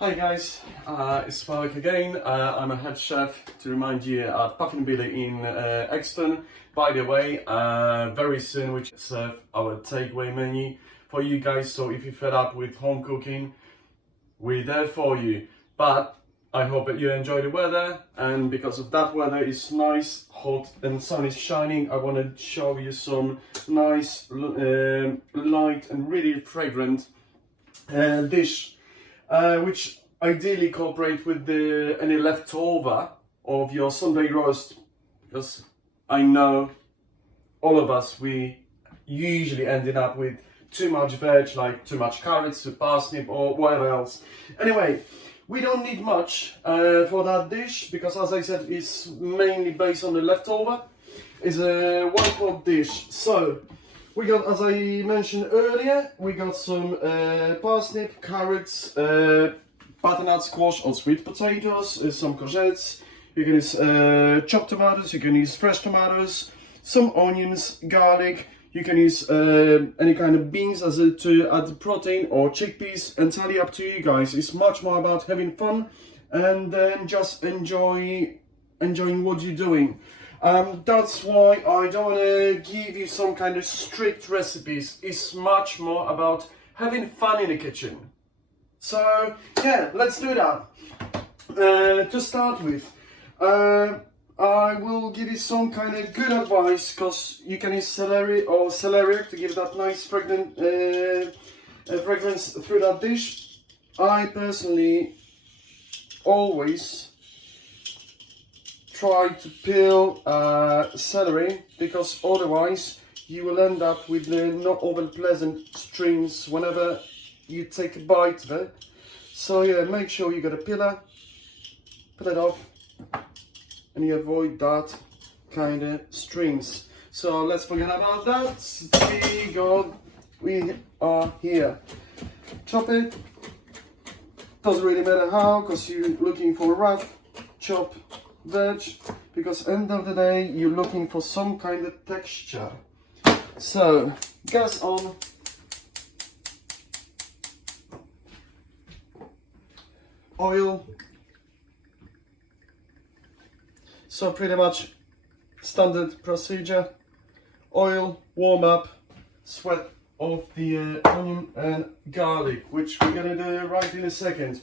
Hi guys, it's Mark again. I'm a head chef to remind you at Puffin Billy in Exton. By the way, very soon we serve our takeaway menu for you guys, so if you're fed up with home cooking, we're there for you. But I hope that you enjoy the weather, and because of that weather is nice, hot and sun is shining, I want to show you some nice, light and really fragrant dish. Which ideally cooperate with any leftover of your Sunday roast, because I know all of us, we usually ended up with too much veg, like too much carrots, parsnip or whatever else. Anyway, we don't need much for that dish, because as I said, it's mainly based on the leftover. It's a one pot dish. So we got, as I mentioned earlier, we got some parsnip, carrots, butternut squash or sweet potatoes, some courgettes. You can use chopped tomatoes, you can use fresh tomatoes, some onions, garlic. You can use any kind of beans to add protein, or chickpeas. Entirely up to you guys. It's much more about having fun and then just enjoying what you're doing. That's why I don't want to give you some kind of strict recipes. It's much more about having fun in the kitchen. So yeah, let's do that. To start with, I will give you some kind of good advice, because you can use celery or celeriac to give that nice fragrance through that dish. I personally always try to peel celery, because otherwise you will end up with the not over pleasant strings whenever you take a bite of it. So yeah, make sure you got a peeler, peel it off, and you avoid that kind of strings. So let's forget about that. We are here. Chop it. Doesn't really matter how, because you're looking for a rough chop veg, because end of the day you're looking for some kind of texture. So gas on, oil. So pretty much standard procedure. Oil, warm up, sweat off the onion and garlic, which we're gonna do right in a second.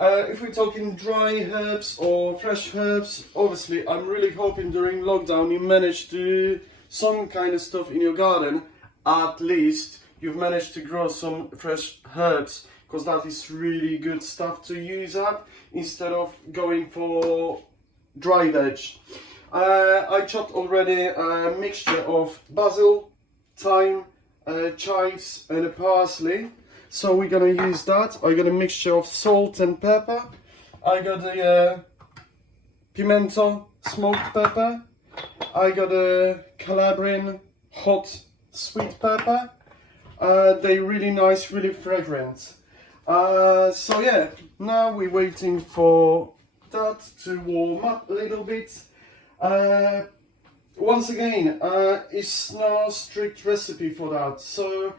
If we're talking dry herbs or fresh herbs, obviously I'm really hoping during lockdown you managed to do some kind of stuff in your garden. At least you've managed to grow some fresh herbs, because that is really good stuff to use up instead of going for dry veg. I chopped already a mixture of basil, thyme, chives and parsley. So we're gonna use that. I got a mixture of salt and pepper. I got a pimento smoked pepper. I got a Calabrian hot sweet pepper. They're really nice, really fragrant. So yeah, now we're waiting for that to warm up a little bit. Once again, it's no strict recipe for that. So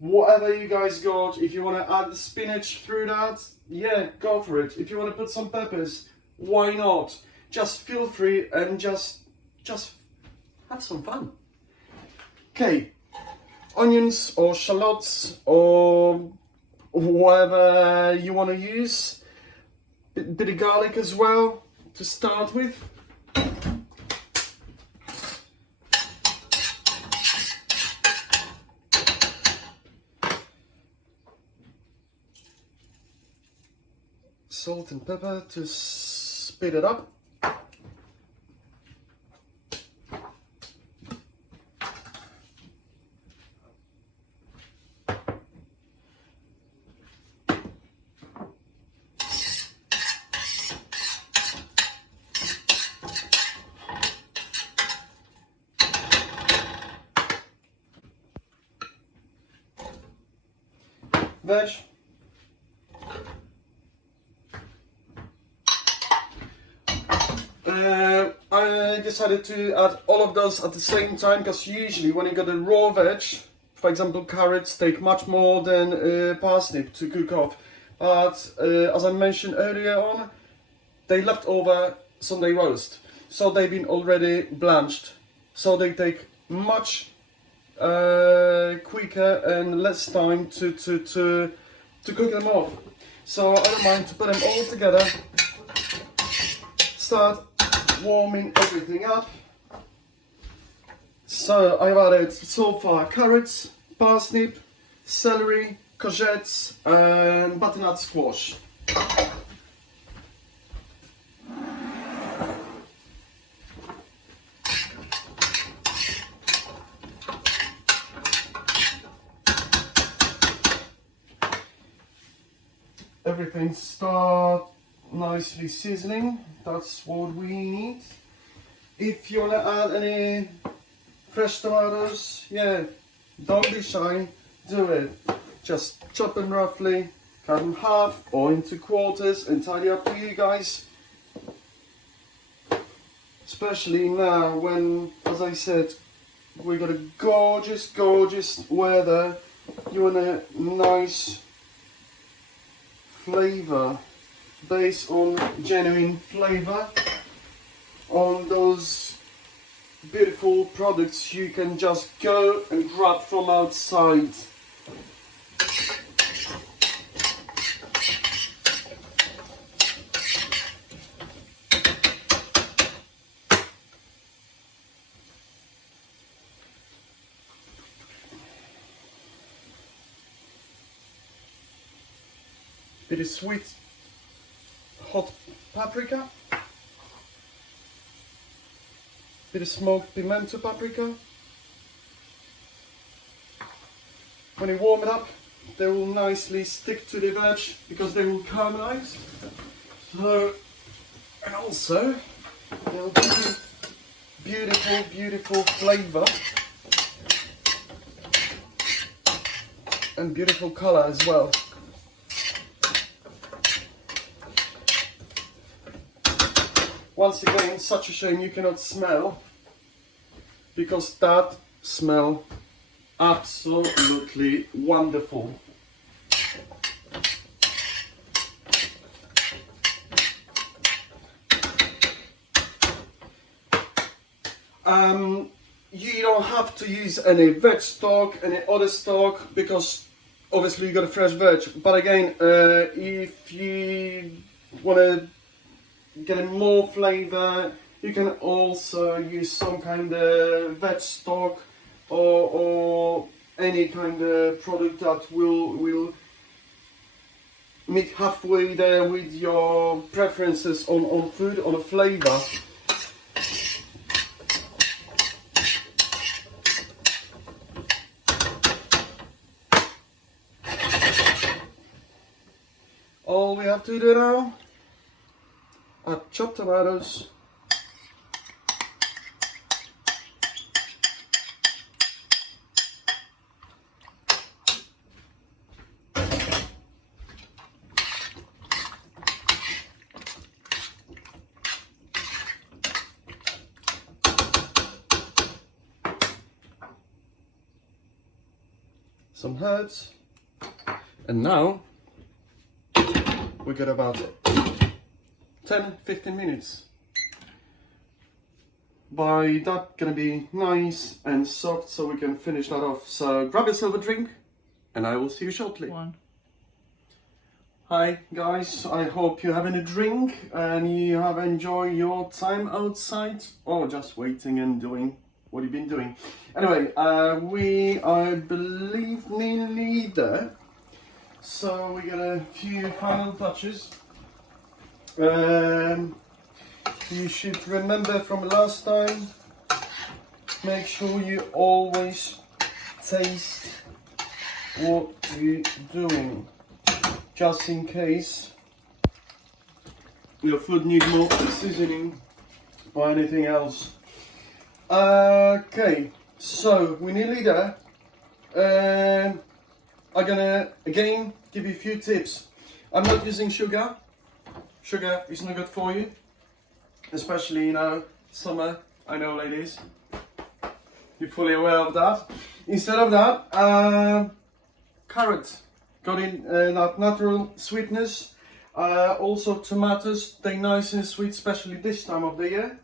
whatever you guys got, if you want to add the spinach through that, yeah, go for it. If you want to put some peppers, why not? Just feel free and just have some fun. Okay, onions or shallots or whatever you want to use. Bit of garlic as well to start with. Salt and pepper to speed it up. Veg. I decided to add all of those at the same time, because usually when you got a raw veg, for example carrots, take much more than parsnip to cook off. but as I mentioned earlier on, they left over Sunday roast, so they've been already blanched, so they take much quicker and less time to cook them off. So I don't mind to put them all together, start warming everything up. So I've added so far carrots, parsnip, celery, courgettes and butternut squash. Everything start nicely sizzling, that's what we need. If you want to add any fresh tomatoes, yeah, don't be shy, do it. Just chop them roughly, cut them half or into quarters, entirely up to you guys. Especially now when, as I said, we got a gorgeous weather. You want a nice flavour based on genuine flavour, on those beautiful products you can just go and grab from outside. Bit of sweet hot paprika, bit of smoked pimento paprika. When you warm it up, they will nicely stick to the veg because they will caramelize. So, and also they'll give you beautiful flavour and beautiful colour as well. Once again, such a shame you cannot smell, because that smell absolutely wonderful. You don't have to use any veg stock, any other stock, because obviously you got a fresh veg. But again, if you want to get more flavour, you can also use some kind of veg stock or any kind of product that will meet halfway there with your preferences on food, on a flavour. All we have to do now, add chopped tomatoes, some herbs, and now we got about 10-15 minutes. By that gonna be nice and soft, so we can finish that off. So grab yourself a drink and I will see you shortly. Hi guys, I hope you're having a drink and you have enjoyed your time outside, or just waiting and doing what you've been doing. Anyway, we are, I believe, nearly there. So we got a few final touches. You should remember from last time, make sure you always taste what you're doing, just in case your food needs more seasoning or anything else. Okay, so we're nearly there. I'm gonna again give you a few tips. I'm not using sugar. Sugar is not good for you, especially, you know, summer. I know, ladies, you're fully aware of that. Instead of that, carrot got in that natural sweetness. Also tomatoes, they're nice and sweet, especially this time of the year.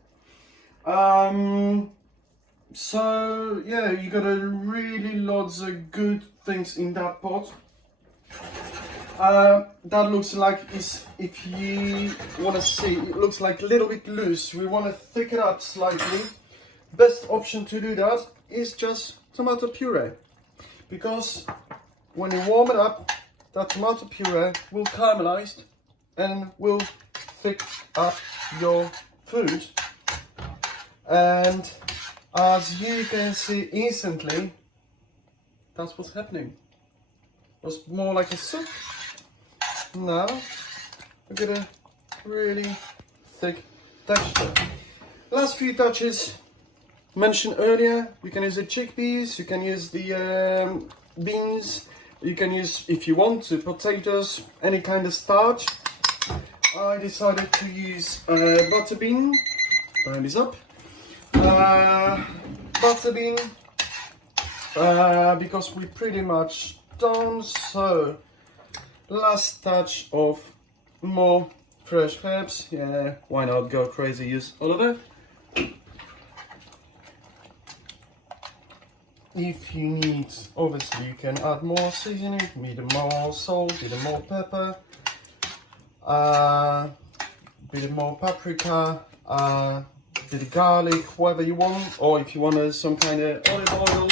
So yeah, you got a really lots of good things in that pot. That looks like if you want to see, it looks like a little bit loose. We want to thicken it up slightly. Best option to do that is just tomato puree, because when you warm it up, that tomato puree will caramelize and will thick up your food. And as you can see instantly, that's what's happening. It was more like a soup. Now we get a really thick texture. Last few touches mentioned earlier. You can use the chickpeas, you can use the beans, you can use, if you want to, potatoes, any kind of starch. I decided to use butter bean. Time is up. Butter bean, because we pretty much done. So last touch of more fresh herbs. Yeah, why not go crazy, use all of it. If you need, obviously you can add more seasoning, either more salt, either more pepper, bit more paprika, bit of garlic, whatever you want, or if you want some kind of olive oil.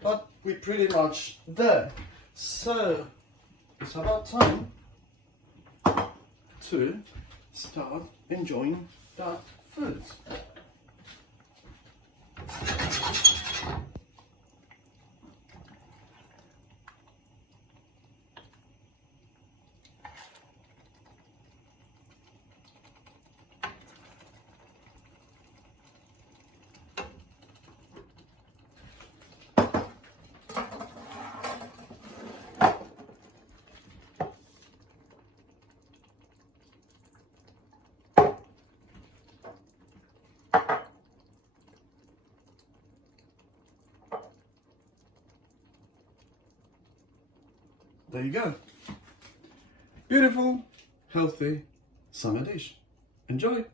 But we're pretty much there. So it's about time to start enjoying that food. There you go. Beautiful, healthy summer dish. Enjoy.